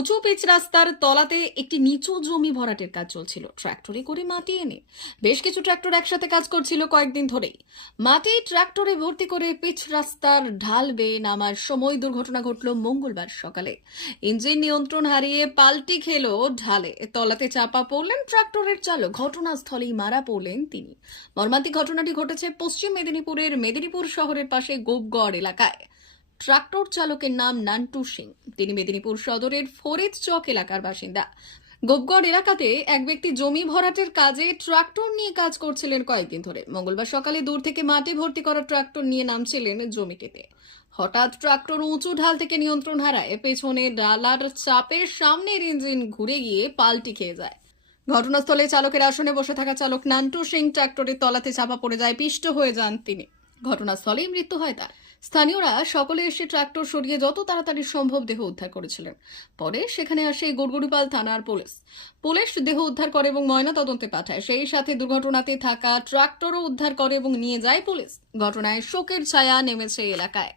উঁচু পিচ রাস্তার তলাতে একটি নিচু জমি ভরাটের কাজ চলছিল। ট্রাক্টরে করে মাটি এনে বেশ কিছু ট্র্যাক্টর একসাথে কাজ করছিল কয়েকদিন ধরেই। মাটি ট্র্যাক্টরে ভর্তি করে পিচ রাস্তার ঢাল বেয়ে নামার সময় দুর্ঘটনা ঘটল মঙ্গলবার সকালে। ইঞ্জিন নিয়ন্ত্রণ হারিয়ে পাল্টি খেলো ঢালে। তলাতে চাপা পড়লেন ট্রাক্টরের চালক। ঘটনাস্থলেই মারা পড়লেন তিনি। মর্মান্তিক ঘটনাটি ঘটেছে পশ্চিম মেদিনীপুরের মেদিনীপুর শহরের পাশে গোপগড় এলাকায়। ট্রাক্টর চালকের নাম নান্টু সিং। তিনি মেদিনীপুর সদরের ফরিদ চক এলাকার বাসিন্দা। গোপগড় এলাকাতে এক ব্যক্তি জমি ভরাটের কাজে ট্রাক্টর নিয়ে কাজ করছিলেন কয়েকদিন ধরে। মঙ্গলবার সকালে দূর থেকে মাটি ভর্তি করা ট্রাক্টর নিয়ে নামছিলেন জমিটিতে হঠাৎ ট্রাক্টর উঁচু ঢাল থেকে নিয়ন্ত্রণ হারায়। পেছনে ডালার চাপের সামনের ইঞ্জিন ঘুরে গিয়ে পাল্টি খেয়ে যায়। ঘটনাস্থলে চালকের আসনে বসে থাকা চালক নান্টু সিং ট্রাক্টরের তলাতে চাপা পড়ে যায়, পিষ্ট হয়ে যান তিনি। ঘটনাস্থলেই মৃত্যু হয় তার। স্থানীয়রা সকলে এসে ট্রাক্টর সরিয়ে যত তাড়াতাড়ি সম্ভব দেহ উদ্ধার করেছিলেন। পরে সেখানে আসে গড়গড়িপাল থানার পুলিশ। পুলিশ দেহ উদ্ধার করে এবং ময়না তদন্তে পাঠায়। সেই সাথে দুর্ঘটনাতে থাকা ট্রাক্টরও উদ্ধার করে এবং নিয়ে যায় পুলিশ। ঘটনায় শোকের ছায়া নেমেছে এলাকায়।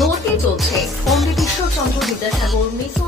ভর্তি চলছে Pandit Ishwarchandra Vidyasagar mission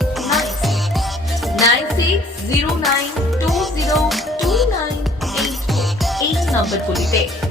sambal kulite.